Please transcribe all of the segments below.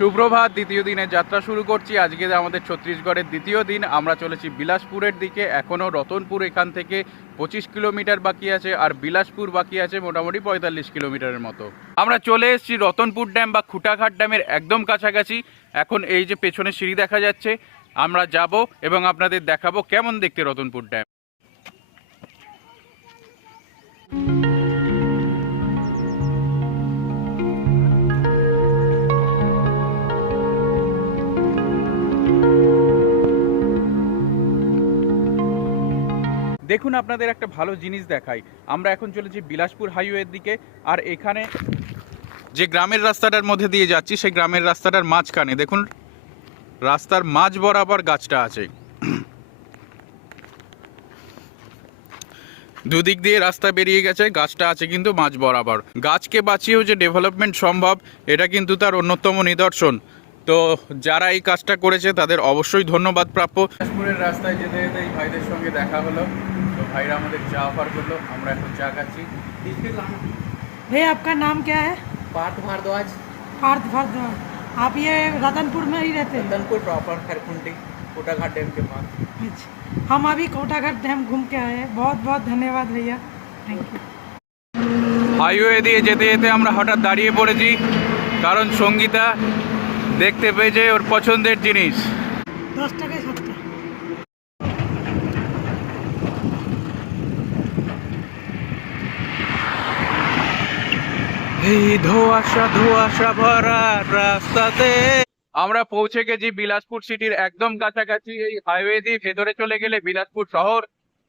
সুপ্রভাত, দ্বিতীয় দিনের যাত্রা শুরু করছি। আজকে আমাদের ছত্তিশগড়ের দ্বিতীয় দিন। আমরা চলেছি বিলাসপুরের দিকে। এখনও রতনপুর এখান থেকে পঁচিশ কিলোমিটার বাকি আছে আর বিলাসপুর বাকি আছে মোটামুটি পঁয়তাল্লিশ কিলোমিটারের মতো। আমরা চলে এসেছি রতনপুর ড্যাম বা খুটাঘাট ড্যামের একদম কাছাকাছি। এখন এই যে পেছনে সিঁড়ি দেখা যাচ্ছে, আমরা যাব এবং আপনাদের দেখাবো কেমন দেখতে রতনপুর ড্যাম। দেখুন আপনাদের একটা ভালো জিনিস দেখাই। আমরা এখন চলেছি বিলাসপুর হাইওয়ের দিকে, আর এখানে যে গ্রামের রাস্তাটার মধ্যে দিয়ে যাচ্ছি, সেই গ্রামের রাস্তাটার মাঝখানে। দেখুন, রাস্তার মাঝ বরাবর গাছটা আছে। দুদিক দিয়ে রাস্তা বেরিয়ে গেছে, গাছটা আছে কিন্তু মাঝ বরাবর। গাছকে বাঁচিয়েও যে ডেভেলপমেন্ট সম্ভব, এটা কিন্তু তার অন্যতম নিদর্শন। তো যারা এই কাজটা করেছে তাদের অবশ্যই ধন্যবাদ প্রাপ্য বিলাসপুরের রাস্তায় যেতে যেতে এই ভাইদের সঙ্গে দেখা হলো তো ভাইরা আমাদের চা অফার করলো আমরা এখন চা খাচ্ছি भैया आपका नाम क्या है पार्थ भारद्वाज पार्थ भारद्वाज आप ये रतनपुर में ही रहते हैं रतनपुर प्रॉपर खरकुंडी कोटाघाट डैम के पास अच्छा हम अभी कोटाघाट डैम घूम के आए हैं बहुत बहुत धन्यवाद भैया थैंक यू হাইওয়ে দিয়ে যেতে যেতে আমরা হঠাৎ দাঁড়িয়ে পড়েছি কারণ সঙ্গীতা দেখতে পেয়েছে ওর পছন্দের জিনিস। রাস্তাতে। আমরা পৌঁছে গেছি বিলাসপুর সিটির একদম কাছাকাছি এই হাইওয়ে দিয়ে ভেতরে চলে গেলে বিলাসপুর শহর।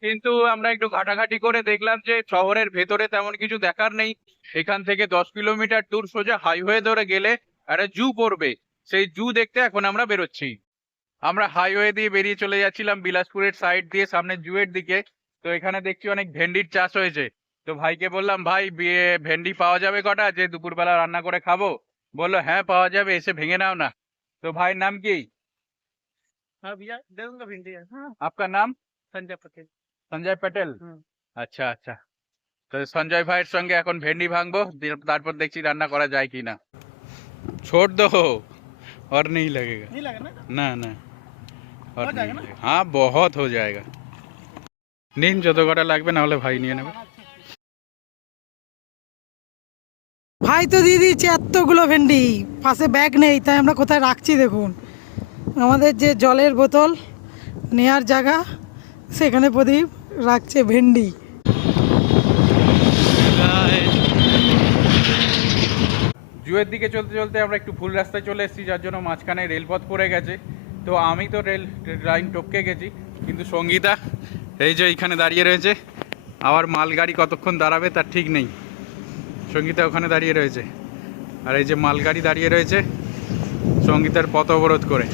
কিন্তু আমরা একটু ঘাটাঘাটি করে দেখলাম যে শহরের ভেতরে তেমন কিছু দেখার নেই। এখান থেকে দশ কিলোমিটার দূর সোজা হাইওয়ে ধরে গেলে একটা জু পড়বে। সেই জু দেখতে এখন আমরা বেরোচ্ছি। আমরা হাইওয়ে দিয়ে বেরিয়ে চলে যাচ্ছিলাম বিলাসপুরের সাইড দিয়ে সামনে জুয়ের দিকে। তো এখানে দেখছি অনেক ভেন্ডির চাষ হয়েছে। তো ভাইকে বললাম ভাই ভেন্ডি পাওয়া যাবে কটা? যে দুপুরবেলা রান্না করে খাব। বলল হ্যাঁ পাওয়া যাবে এসে ভেঙে নাও না। তো ভাইয়ের নাম কি? হ্যাঁ, হ্যাঁ। আপনার নাম? সঞ্জয় পটেল। সঞ্জয় পটেল? আচ্ছা আচ্ছা। তো সঞ্জয় ভাইয়ের সঙ্গে এখন ভেন্ডি ভাঙবো তারপর দেখছি রান্না করা যায় কিনা। ছোট দো और नहीं लगेगा नहीं लगा ना না না और हो नहीं जाएगा ना? लगेगा। हाँ बहुत हो जाएगा নিন যত কটা লাগবে না হলে ভাই নিয়ে নেবে ভাই তো দিয়ে দিয়েছে এতগুলো ভেন্ডি পাশে ব্যাগ নেই তাই আমরা কোথায় রাখছি দেখুন আমাদের যে জলের বোতল নেয়ার জায়গা সেখানে প্রদীপ রাখছে ভেন্ডি জুয়ের দিকে চলতে চলতে আমরা একটু ভুল রাস্তায় চলে এসেছি, যার জন্য মাঝখানে রেলপথ পড়ে গেছে। তো আমি তো রেল লাইন টপকে গেছি, কিন্তু সঙ্গীতা, এই যে এইখানে দাঁড়িয়ে রয়েছে আবার মালগাড়ি কতক্ষণ দাঁড়াবে তার ঠিক নেই। সঙ্গীতা ওখানে দাঁড়িয়ে রয়েছে। আর এই যে মালগাড়ি দাঁড়িয়ে রয়েছে, সঙ্গীতার পথ অবরোধ করে।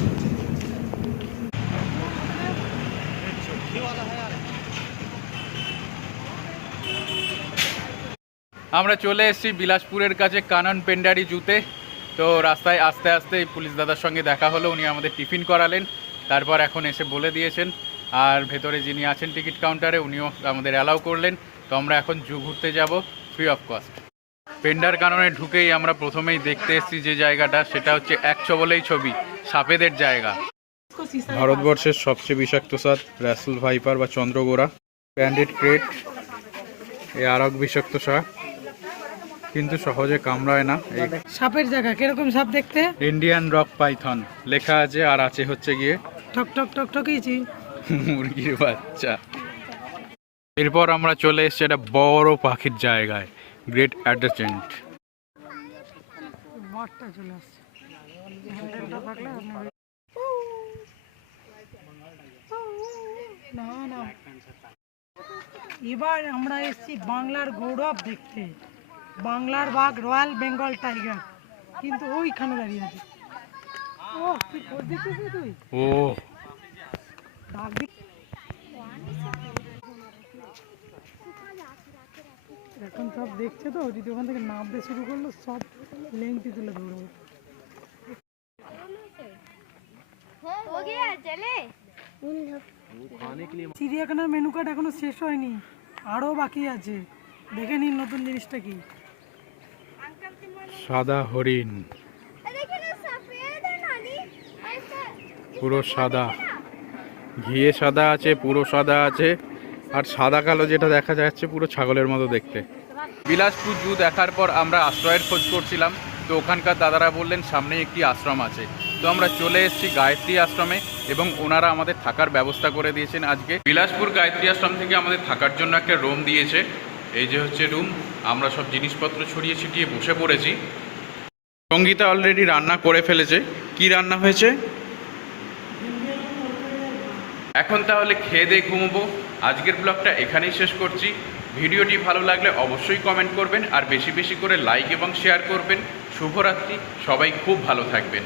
আমরা চলে এসেছি বিলাসপুরের কাছে কানন পেন্ডারি জুতে। তো রাস্তায় আস্তে আস্তে পুলিশ দাদার সঙ্গে দেখা হলো, উনি আমাদের টিফিন করালেন। তারপর এখন এসে বলে দিয়েছেন, আর ভেতরে যিনি আছেন টিকিট কাউন্টারে, উনিও আমাদের অ্যালাউ করলেন। তো আমরা এখন জু ঘুরতে যাব ফ্রি অফ কস্ট পেন্ডার কাননে ঢুকেই আমরা প্রথমেই দেখতে এসেছি যে জায়গাটা, সেটা হচ্ছে একশো বলেই ছবি, সাপেদের জায়গা। ভারতবর্ষের সবচেয়ে বিষাক্ত সাপ র্যাসেল ভাইপার বা চন্দ্রগোড়া। ব্যান্ডেড ক্রেট, এ আরক বিষাক্ত সাপ কিন্তু সহজে কামড়ায় না। সাপের জায়গা কীরকম সাপ দেখতে? ইন্ডিয়ান রক পাইথন লেখা আছে আর আছে হচ্ছে গিয়ে ঠক ঠক ঠক ঠকিয়েছি মুরগির বাচ্চা। এরপর আমরা চলে এসেছি একটা বড় পাখির জায়গায় গ্রেট অ্যাডাচেন্ট এবার আমরা এসেছি বাংলার গৌরব দেখতে। বাংলার বাঘ রয়্যাল বেঙ্গল টাইগার। কিন্তু ওইখানে দাঁড়িয়ে আছে। ও তুই দেখছিস তুই? ও। এখন সব দেখছে তো যদি ওখান থেকে নামতে শুরু করল সব লেংটি তুলে ধরবো। চিড়িয়াখানার মেনু কার্ড এখনও শেষ হয়নি। আরও বাকি আছে। দেখে নিন নতুন জিনিসটা কি। সাদা হরিণ। পুরো সাদা। ঘিয়ে সাদা আছে, পুরো সাদা আছে। আর সাদা কালো যেটা দেখা যাচ্ছে, পুরো ছাগলের মতো দেখতে। বিলাসপুর জু দেখার পর আমরা আশ্রয়ের খোঁজ করছিলাম। তো ওখানকার দাদারা বললেন সামনে একটি আশ্রম আছে। তো আমরা চলে এসেছি গায়ত্রী আশ্রমে এবং ওনারা আমাদের থাকার ব্যবস্থা করে দিয়েছেন আজকে। বিলাসপুর গায়ত্রী আশ্রম থেকে আমাদের থাকার জন্য একটা রুম দিয়েছে। এই যে হচ্ছে রুম আমরা সব জিনিসপত্র ছড়িয়ে ছিটিয়ে বসে পড়েছি। সঙ্গীতা অলরেডি রান্না করে ফেলেছে। কি রান্না হয়েছে? এখন তাহলে খেয়ে দিয়ে ঘুমবো। আজকের ব্লগটা এখানেই শেষ করছি। ভিডিওটি ভালো লাগলে অবশ্যই কমেন্ট করবেন আর বেশি বেশি করে লাইক এবং শেয়ার করবেন। শুভরাত্রি, সবাই খুব ভালো থাকবেন।